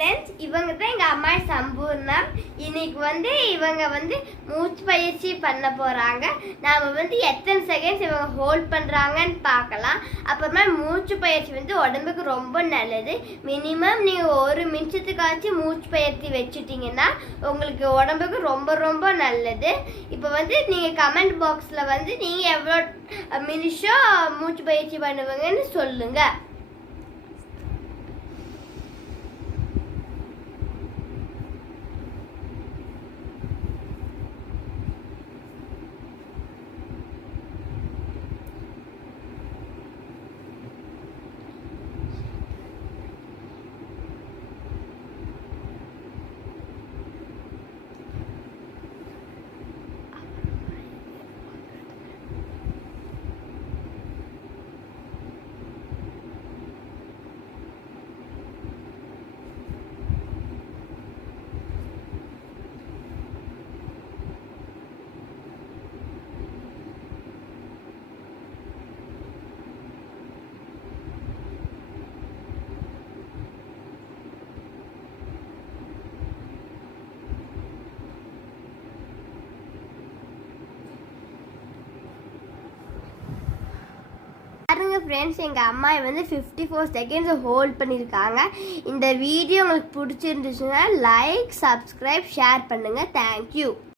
Friends, இவங்க தான் எங்கள் அம்மா சம்பூர்ணா. இன்னைக்கு இவங்க மூச்சு பயிற்சி பண்ண போகிறாங்க. நாம் எத்தனை செகண்ட்ஸ் இவங்க ஹோல்ட் பண்ணுறாங்கன்னு பார்க்கலாம். அப்புறமா மூச்சு பயிற்சி உடம்புக்கு ரொம்ப நல்லது. மினிமம் நீங்கள் 1 நிமிஷத்துக்காச்சும் மூச்சு பயிற்சி வச்சுட்டிங்கன்னா உங்களுக்கு உடம்புக்கு ரொம்ப ரொம்ப நல்லது. இப்போ நீங்கள் கமெண்ட் பாக்ஸில் நீங்கள் எவ்வளோ நிமிஷம் மூச்சு பயிற்சி பண்ணுவீங்கன்னு சொல்லுங்கள். பாருங்க ஃப்ரெண்ட்ஸ், எங்கள் அம்மா 54 செகண்ட்ஸ் ஹோல்ட் பண்ணியிருக்காங்க. இந்த வீடியோ உங்களுக்கு பிடிச்சிருந்துச்சுன்னா லைக், சப்ஸ்கிரைப், ஷேர் பண்ணுங்கள். தேங்க்யூ.